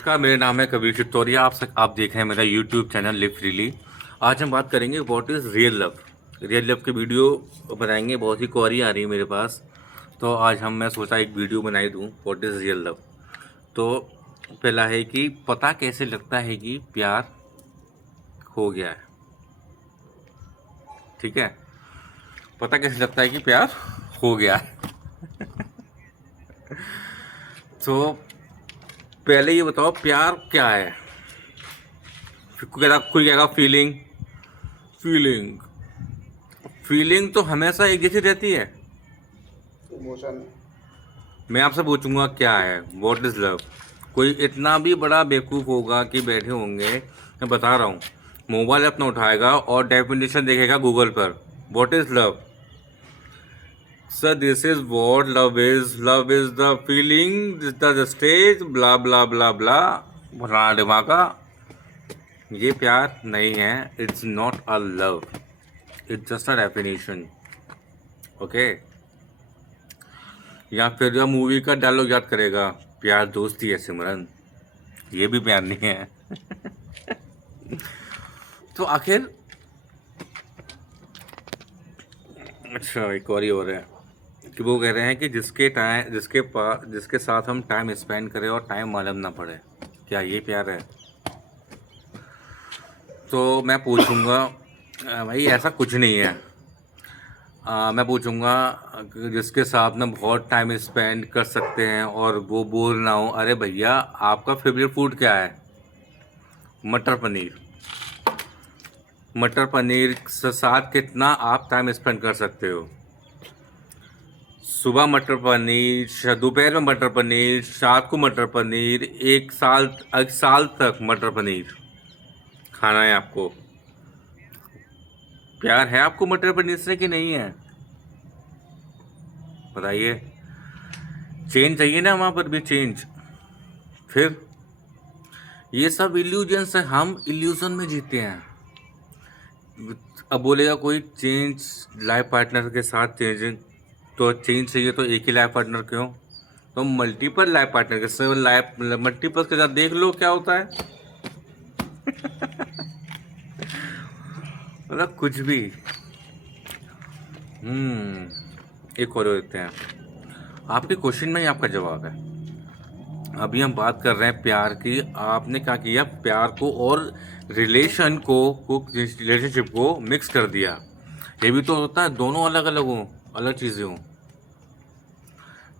नमस्कार, मेरा नाम है कबीर चित्तौरिया। आप देख रहे हैं मेरा यूट्यूब चैनल लिव फ्रीली। आज हम बात करेंगे what is real love. Real love की वीडियो बनाएंगे। बहुत ही क्वेरी आ रही है मेरे पास, तो आज मैं सोचा एक वीडियो बनाई दूँ व्हाट इज़ रियल लव। तो पहला है कि पता कैसे लगता है कि प्यार हो गया है। ठीक है, पता कैसे लगता है कि प्यार हो गया है। तो पहले ये बताओ प्यार क्या है। कोई कहेगा फीलिंग। फीलिंग फीलिंग तो हमेशा एक जैसी रहती है। इमोशन। मैं आपसे पूछूंगा क्या है व्हाट इज़ लव। कोई इतना भी बड़ा बेवकूफ़ होगा कि बैठे होंगे, मैं बता रहा हूँ, मोबाइल अपना उठाएगा और डेफिनेशन देखेगा गूगल पर what is love. Sir this is what love is. Love is the feeling, the stage, blah blah blah blah, फलाना दिमागा। ये प्यार नहीं है। It's not a love, it's just a definition. Okay. या फिर जो मूवी का डायलॉग याद करेगा, प्यार दोस्ती है सिमरन। ये भी प्यार नहीं है। तो आखिर अच्छा एक और ही हो रहा है कि वो कह रहे हैं कि जिसके साथ हम टाइम स्पेंड करें और टाइम मालूम ना पड़े, क्या ये प्यार है? तो मैं पूछूंगा भाई ऐसा कुछ नहीं है। मैं पूछूंगा कि जिसके साथ में बहुत टाइम स्पेंड कर सकते हैं और वो बोर ना हो, अरे भैया आपका फेवरेट फूड क्या है? मटर पनीर। मटर पनीर के साथ कितना आप टाइम स्पेंड कर सकते हो? सुबह मटर पनीर, दोपहर में मटर पनीर, रात को मटर पनीर, एक साल तक मटर पनीर खाना है आपको। प्यार है आपको मटर पनीर से कि नहीं है? बताइए। चेंज चाहिए ना, वहाँ पर भी चेंज। फिर ये सब इल्यूजन है, हम इल्यूजन में जीते हैं। अब बोलेगा कोई चेंज लाइफ पार्टनर के साथ चेंज, तो चेंज चाहिए तो एक ही लाइफ पार्टनर क्यों? तो मल्टीपल लाइफ पार्टनर के साथ लाइफ मल्टीपल के साथ देख लो क्या होता है। मतलब कुछ भी। एक और देते हैं। आपके क्वेश्चन में ही आपका जवाब है। अभी हम बात कर रहे हैं प्यार की। आपने क्या किया, प्यार को और रिलेशनशिप को मिक्स कर दिया। ये भी तो होता है, दोनों अलग अलग हों, अलग चीज़ें हों।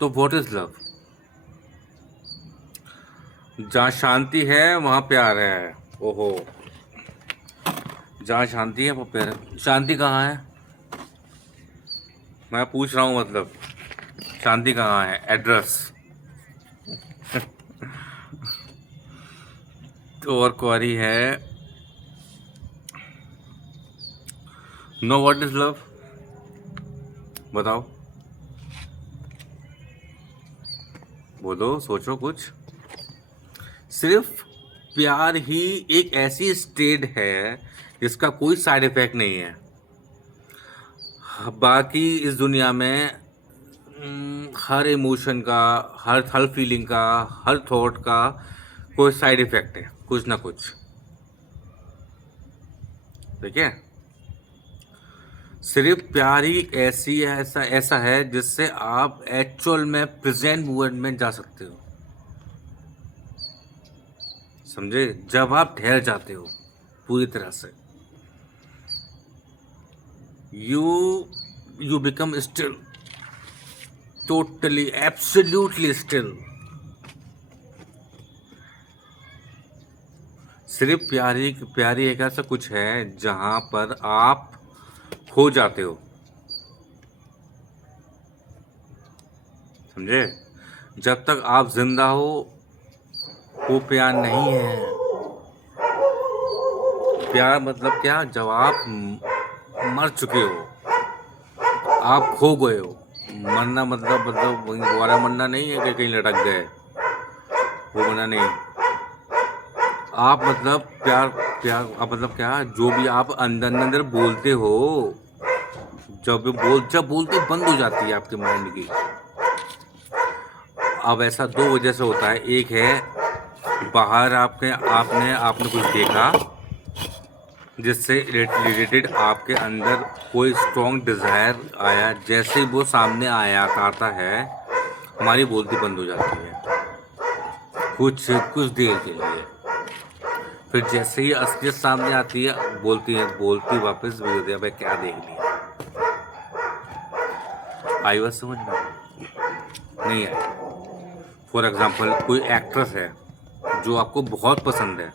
तो व्हाट इज़ लव? जहाँ शांति है वहाँ प्यार है। ओहो, जहाँ शांति है वो प्यार है। शांति कहाँ है? मैं पूछ रहा हूँ, मतलब शांति कहाँ है? एड्रेस। तो और क्वारी है, नो व्हाट इज लव? बताओ, बोलो, सोचो कुछ। सिर्फ प्यार ही एक ऐसी स्टेट है जिसका कोई साइड इफेक्ट नहीं है। बाकी इस दुनिया में हर इमोशन का, हर फीलिंग का, हर थॉट का कोई साइड इफेक्ट है, कुछ ना कुछ। ठीक है, सिर्फ प्यार ही ऐसा है जिससे आप एक्चुअल में प्रेजेंट मोमेंट में जा सकते हो। समझे? जब आप ठहर जाते हो पूरी तरह से, you you become still, totally absolutely still. सिर्फ प्यारी एक ऐसा कुछ है जहां पर आप खो जाते हो। समझे? जब तक आप जिंदा हो वो प्यार नहीं है। प्यार मतलब क्या? जब आप मर चुके हो, आप खो गए हो। मरना मतलब दोबारा मरना नहीं है कि कहीं लटक गए, वो मरना नहीं। आप मतलब प्यार प्यार आप मतलब क्या, जो भी आप अंदर अंदर बोलते हो, जब बोलते बंद हो जाती है आपके माइंड की। अब ऐसा दो वजह से होता है। एक है बाहर आपने आपने कुछ देखा जिससे रिलेटेड आपके अंदर कोई स्ट्रॉन्ग डिज़ायर आया, जैसे ही वो सामने आता है हमारी बोलती बंद हो जाती है कुछ कुछ देर के लिए। फिर जैसे ही असलियत सामने आती है बोलती वापस भी होती है, भाई क्या देख लिया। आई बात समझ में? नहीं आई? फॉर एग्जाम्पल कोई एक्ट्रेस है जो आपको बहुत पसंद है,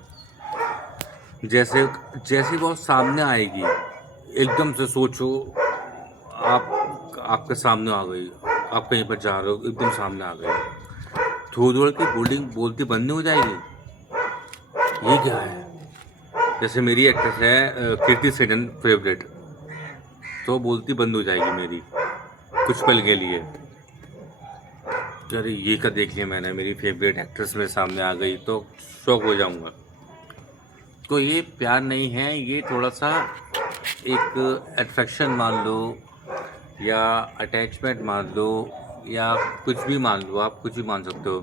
जैसे जैसे वो सामने आएगी एकदम से सोचो आपके सामने आ गई, आप कहीं पर जा रहे हो एकदम सामने आ गई, थोड़ी देर की बोलती बंद नहीं हो जाएगी? ये क्या है? जैसे मेरी एक्ट्रेस है कीर्ति सेनन फेवरेट, तो बोलती बंद हो जाएगी मेरी कुछ पल के लिए। अरे ये क्या देख लिया मैंने, मेरी फेवरेट एक्ट्रेस मेरे सामने आ गई तो शॉक हो जाऊंगा। तो ये प्यार नहीं है, ये थोड़ा सा एक अट्रैक्शन मान लो या अटैचमेंट मान लो या कुछ भी मान लो, आप कुछ भी मान सकते हो।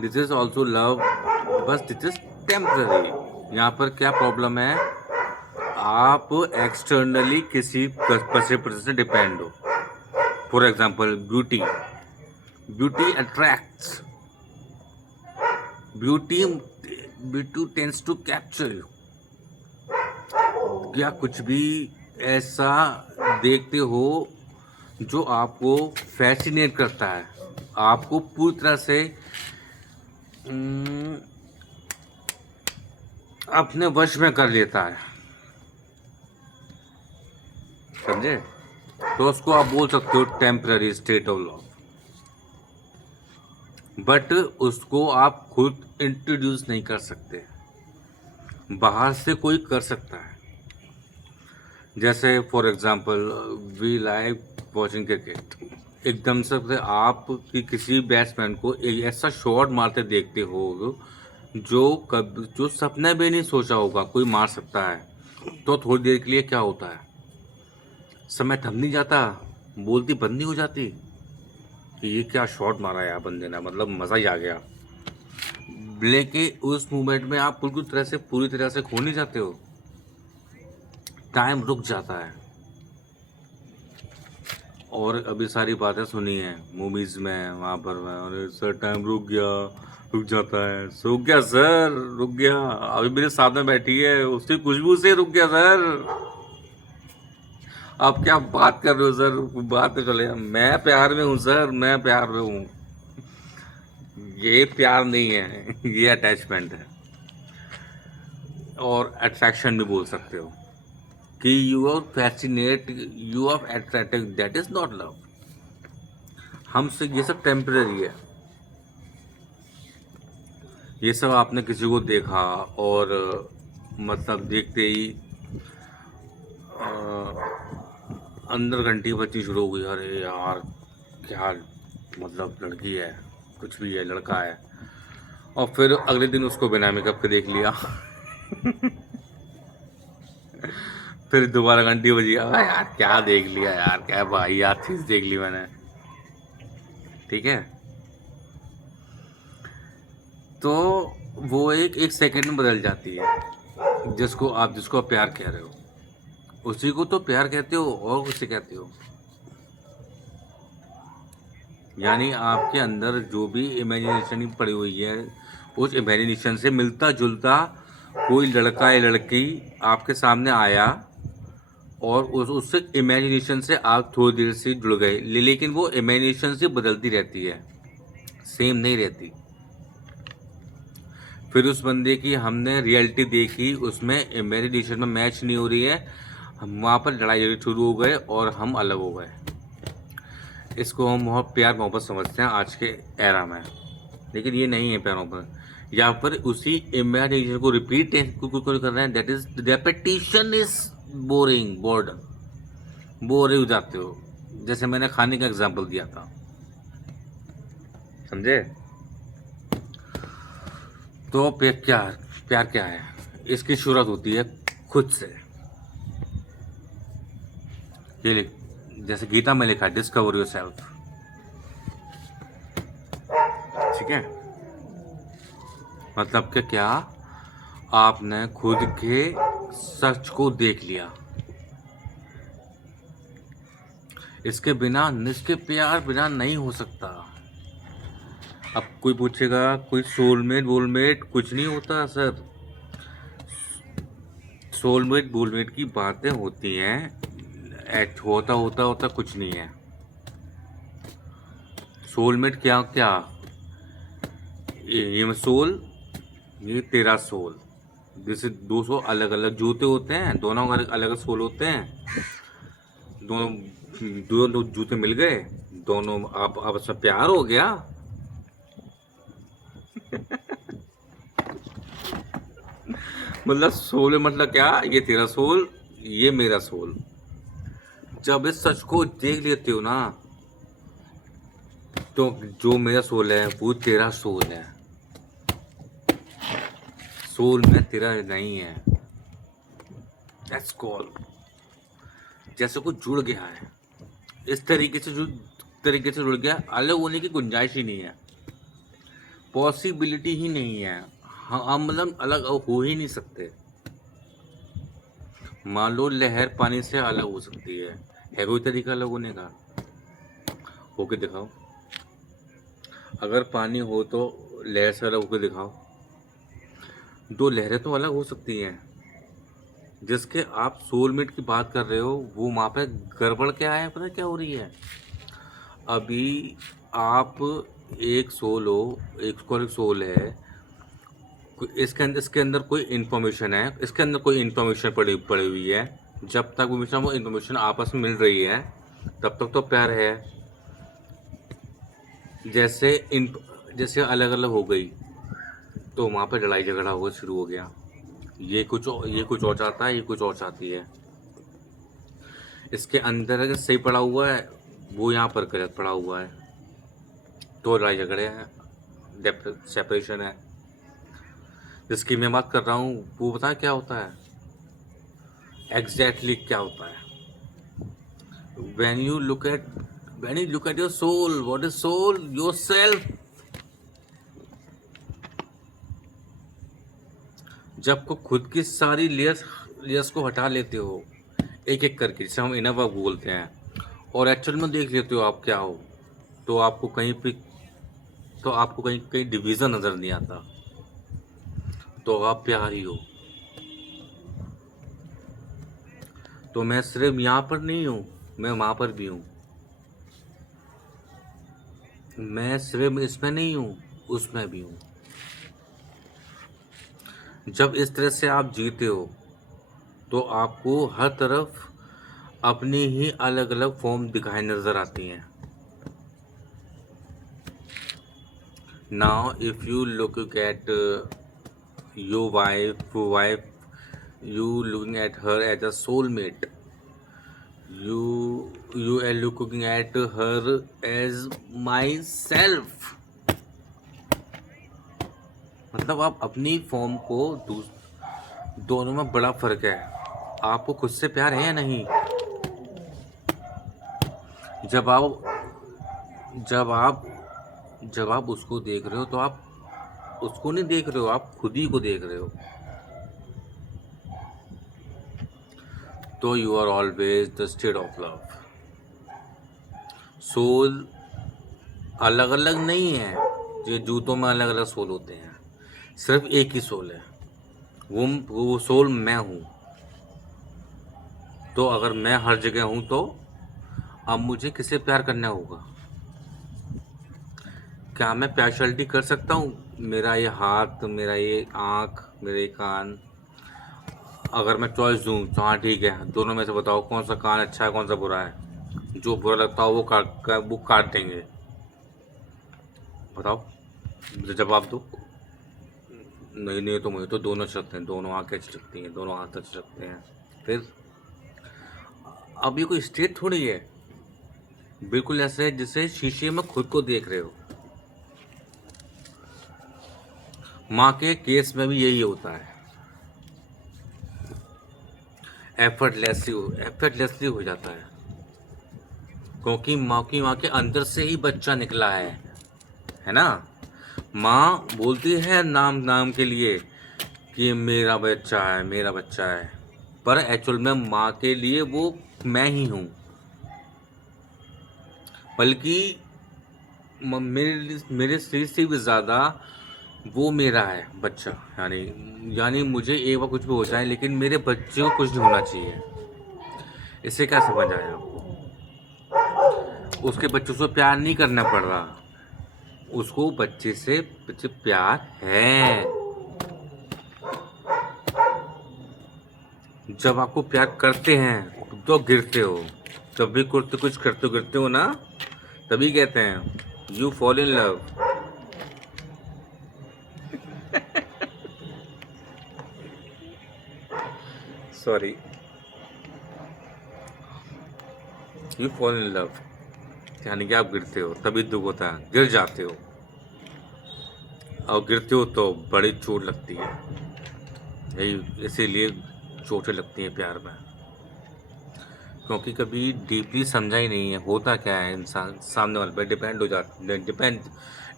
दिस इज़ ऑल्सो लव, बस दिस इज़ टेम्पररी। यहाँ पर क्या प्रॉब्लम है, आप एक्सटर्नली किसी पर्सन से डिपेंड हो। For example beauty attracts, beauty tends to capture you. क्या कुछ भी ऐसा देखते हो जो आपको फैसिनेट करता है, आपको पूरी तरह से अपने वश में कर लेता है, समझे? तो उसको आप बोल सकते हो temporary state of love, but उसको आप खुद इंट्रोड्यूस नहीं कर सकते, बाहर से कोई कर सकता है। जैसे for example we like watching cricket, एकदम से आप किसी बैट्समैन को एक ऐसा शॉट मारते देखते हो जो सपने भी नहीं सोचा होगा कोई मार सकता है, तो थोड़ी देर के लिए क्या होता है, समय थम नहीं जाता, बोलती बंद नहीं हो जाती कि ये क्या शॉट मारा यार बंदे ने, मतलब मज़ा ही आ गया। लेकिन उस मोमेंट में आप पूरी तरह से खो नहीं जाते हो, टाइम रुक जाता है। और अभी सारी बातें सुनी हैं मूवीज़ में, वहाँ पर अरे सर टाइम रुक जाता है, सो गया सर, रुक गया, अभी मेरे साथ में बैठी है उसकी खुशबू से रुक गया सर। आप क्या बात कर रहे हो सर, बात तो चले, मैं प्यार में हूँ सर, मैं प्यार में हूँ। ये प्यार नहीं है, ये अटैचमेंट है, और अट्रैक्शन भी बोल सकते हो कि you are fascinate, you are attractive, that is not love. हमसे ये सब टेम्पररी है। ये सब आपने किसी को देखा और मतलब देखते ही अंदर घंटी बजनी शुरू हो गई, अरे यार क्या मतलब लड़की है, कुछ भी है, लड़का है, और फिर अगले दिन उसको बिना मेकअप के देख लिया फिर दोबारा घंटी बजी, अरे यार क्या देख लिया यार, क्या भाई यार चीज़ देख ली मैंने। ठीक है, तो वो एक सेकंड में बदल जाती है। जिसको आप प्यार कह रहे हो उसी को तो प्यार कहते हो, और उसे कहते हो। यानी आपके अंदर जो भी इमेजिनेशन पड़ी हुई है, उस इमेजिनेशन से मिलता जुलता कोई लड़का या लड़की आपके सामने आया और उससे इमेजिनेशन से आप थोड़ी देर से जुड़ गए, लेकिन वो इमेजिनेशन से बदलती रहती है, सेम नहीं रहती। फिर उस बंदे की हमने रियलिटी देखी, उसमें इमेजिनेशन में मैच नहीं हो रही है, हम वहाँ पर लड़ाई शुरू हो गए और हम अलग हो गए। इसको हम बहुत प्यार मोहब्बत समझते हैं आज के एरा में, लेकिन ये नहीं है प्यार मोहब्बत। यहाँ पर उसी इमेजिनेशन को रिपीट कर रहे हैं, that is repetition is boring, bore हो जाते हो। जैसे मैंने खाने का एग्जांपल दिया था, समझे? तो प्यार क्या है? इसकी शुरुआत होती है खुद से। ये जैसे गीता में लिखा है, डिस्कवर योरसेल्फ। ठीक है, मतलब कि क्या, आपने खुद के सच को देख लिया। इसके बिना, इसके प्यार बिना नहीं हो सकता। अब कोई पूछेगा कोई सोलमेट वोलमेट कुछ नहीं होता सर। सोलमेट वोलमेट की बातें होती हैं, होता होता होता कुछ नहीं है। सोलमेट क्या क्या, ये सोल, ये तेरा सोल। जैसे 200 अलग अलग जूते होते हैं, दोनों का अलग अलग सोल होते हैं। दोनों दोनों जूते मिल गए, दोनों आप आपस में प्यार हो गया। मतलब सोल मतलब क्या, ये तेरा सोल, ये मेरा सोल। जब इस सच को देख लेते हो ना, तो जो मेरा सोल है वो तेरा सोल है। सोल में तेरा नहीं है। दैट्स कॉल, जैसे कुछ जुड़ गया है, इस तरीके से जुड़ गया, अलग होने की गुंजाइश ही नहीं है, पॉसिबिलिटी ही नहीं है। हम मतलब अलग हो ही नहीं सकते। मान लो लहर पानी से अलग हो सकती है कोई तरीका अलग होने का? होके दिखाओ। अगर पानी हो तो लहर से अलग होके दिखाओ। दो लहरें तो अलग हो सकती हैं। जिसके आप सोलमेट की बात कर रहे हो, वो वहाँ पे गड़बड़ क्या है, पता है क्या हो रही है? अभी आप एक सोल हो, एक सोल है, इसके अंदर कोई इन्फॉर्मेशन है, इसके अंदर कोई इन्फॉर्मेशन पड़ी पड़ी हुई है। जब तक वो इन्फॉर्मेशन आपस में मिल रही है, तब तक तो प्यार है। जैसे इन जैसे अलग अलग हो गई, तो वहाँ पे लड़ाई झगड़ा होगा शुरू हो गया। ये कुछ और चाहता है, ये कुछ और चाहती है। इसके अंदर अगर सही पड़ा हुआ है, वो यहाँ पर गलत पड़ा हुआ है, तो लड़ाई झगड़े हैं, सेपरेशन है। जिसकी मैं बात कर रहा हूँ वो पता है क्या होता है, एग्जैक्टली क्या होता है? when you look at your soul, what is soul? Yourself. जब को खुद की सारी लेयर्स को हटा लेते हो एक एक करके, जिसे हम इनर वर्क बोलते हैं, और एक्चुअल में देख लेते हो आप क्या हो, तो आपको कहीं कहीं डिवीज़न नज़र नहीं आता, तो आप प्यार ही हो। तो मैं सिर्फ यहाँ पर नहीं हूँ, मैं वहाँ पर भी हूँ। मैं सिर्फ इसमें नहीं हूँ, उसमें भी हूँ। जब इस तरह से आप जीते हो, तो आपको हर तरफ अपनी ही अलग अलग फॉर्म दिखाई नज़र आती हैं। Now if you look at your wife, you looking at her as a soulmate, you are looking at her as myself। मतलब आप अपनी फॉर्म को दोनों में बड़ा फर्क है। आपको खुद से प्यार है या नहीं? जब आप जब आप जब आप उसको देख रहे हो, तो आप उसको नहीं देख रहे हो, आप खुद ही को देख रहे हो। तो you are always the state of love. Soul अलग अलग नहीं है, जो जूतों में अलग अलग सोल होते हैं, सिर्फ एक ही सोल है, वो सोल मैं हूँ। तो अगर मैं हर जगह हूँ, तो अब मुझे किससे प्यार करना होगा? क्या मैं पार्शियलिटी कर सकता हूँ? मेरा ये हाथ, मेरा ये आँख, मेरे कान, अगर मैं चॉइस दूँ तो हाँ ठीक है, दोनों में से बताओ कौन सा कान अच्छा है, कौन सा बुरा है? जो बुरा लगता हो वो काट देंगे। बताओ, मुझे जवाब दो। नहीं नहीं, तो मुझे तो दोनों अच्छे लगते हैं, दोनों आँखें अच्छी लगती हैं, दोनों हाथ अच्छे लगते हैं। फिर अब ये कोई स्टेट थोड़ी है, बिल्कुल ऐसे है जैसे शीशे में खुद को देख रहे हो। माँ के केस में भी यही होता है, एफर्टलेसली हो जाता है, क्योंकि माँ के अंदर से ही बच्चा निकला है ना? माँ बोलती है नाम नाम के लिए कि ये मेरा बच्चा है, मेरा बच्चा है, पर एक्चुअल में माँ के लिए वो मैं ही हूँ। बल्कि मेरे शरीर से भी ज़्यादा वो मेरा है बच्चा। यानी मुझे एक बार कुछ भी हो जाए, लेकिन मेरे बच्चे को कुछ नहीं होना चाहिए। इससे क्या समझ आया आपको? उसके बच्चों से प्यार नहीं करना पड़ रहा, उसको बच्चे प्यार है। जब आपको प्यार करते हैं तो गिरते हो, जब भी कुछ करते गिरते हो ना, तभी कहते हैं you fall in love. Sorry, you fall in love, यानी कि आप गिरते हो तभी दुख होता है, गिर जाते हो और गिरते हो तो बड़ी चोट लगती है। यही इसीलिए चोटें लगती हैं प्यार में, क्योंकि कभी डीपली समझा ही नहीं है होता क्या है। इंसान सामने वाले पर डिपेंड हो जाता है,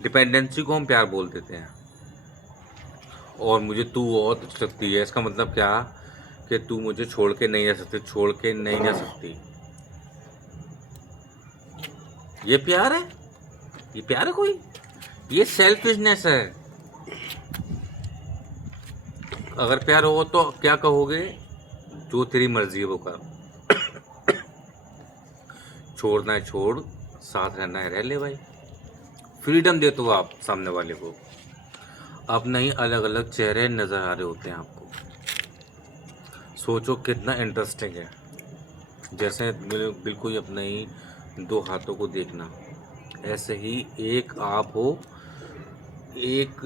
डिपेंडेंसी को हम प्यार बोल देते हैं। और मुझे तू बहुत अच्छी लगती है, इसका मतलब क्या कि तू मुझे छोड़ के नहीं जा सकती, छोड़ के नहीं जा सकती। ये प्यार है? ये प्यार है कोई? ये सेल्फिशनेस है। अगर प्यार हो तो क्या कहोगे? जो तेरी मर्जी है वो कर, छोड़ना है छोड़, साथ रहना है रह ले भाई। फ्रीडम दे तो आप सामने वाले को। अब नहीं, अलग अलग चेहरे नज़र आ रहे होते हैं आपको। सोचो कितना इंटरेस्टिंग है। जैसे बिल्कुल अपने ही दो हाथों को देखना, ऐसे ही एक आप हो, एक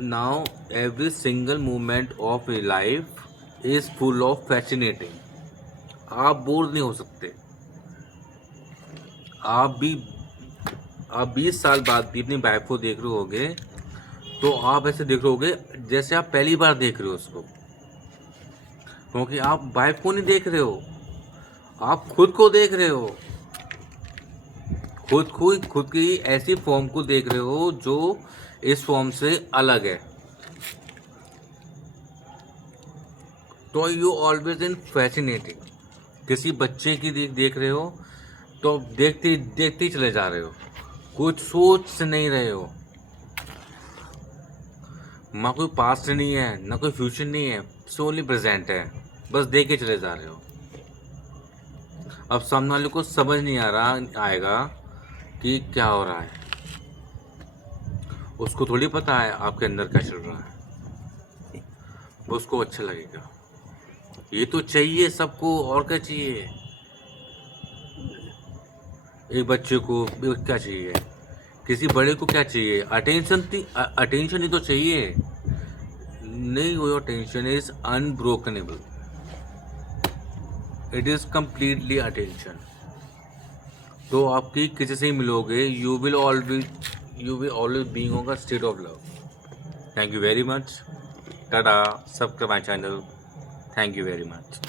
now every single moment of A life is full of fascinating. आप बोर नहीं हो सकते। आप भी आप 20 साल बाद भी अपनी वाइफ को देख रहे होगे तो आप ऐसे देख रहे होगे जैसे आप पहली बार देख रहे हो उसको, क्योंकि आप वाइफ को नहीं देख रहे हो, आप खुद को देख रहे हो। खुद की ऐसी फॉर्म को देख रहे हो जो इस फॉर्म से अलग है। तो यू ऑलवेज इन फैसिनेटिंग। किसी बच्चे की देख रहे हो तो देखते देखते ही चले जा रहे हो, कुछ सोच से नहीं रहे हो। ना कोई पास्ट नहीं है, ना कोई फ्यूचर नहीं है, सोनली प्रेजेंट है, बस देख के चले जा रहे हो। अब सामने वाले को समझ नहीं आ रहा आएगा कि क्या हो रहा है, उसको थोड़ी पता है आपके अंदर क्या चल रहा है। वो उसको अच्छा लगेगा। ये तो चाहिए सबको, और क्या चाहिए? एक बच्चे को क्या चाहिए, किसी बड़े को क्या चाहिए? अटेंशन ही तो चाहिए। नहीं, वो attention is unbrokenable, it is completely attention. तो आपकी किसी से ही मिलोगे, you will always being on the state of love. Thank you very much. टाटा, subscribe my channel. Thank you very much.